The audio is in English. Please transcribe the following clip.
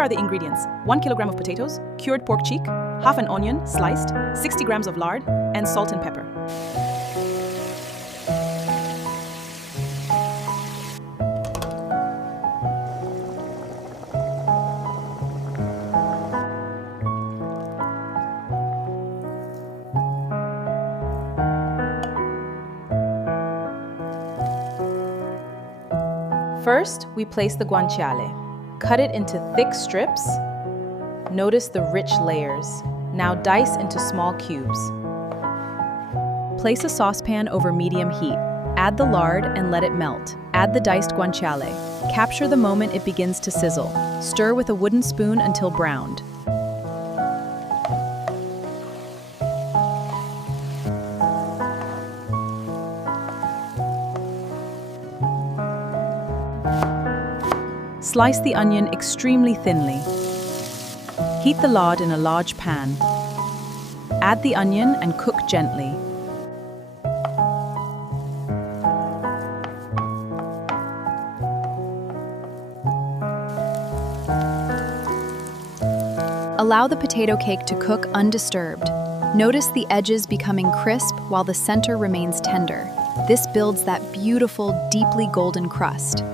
Here are the ingredients: 1 kilogram of potatoes, cured pork cheek, half an onion, sliced, 60 grams of lard, and salt and pepper. First, we place the guanciale. Cut it into thick strips. Notice the rich layers. Now dice into small cubes. Place a saucepan over medium heat. Add the lard and let it melt. Add the diced guanciale. Capture the moment it begins to sizzle. Stir with a wooden spoon until browned. Slice the onion extremely thinly. Heat the lard in a large pan. Add the onion and cook gently. Allow the potato cake to cook undisturbed. Notice the edges becoming crisp while the center remains tender. This builds that beautiful, deeply golden crust.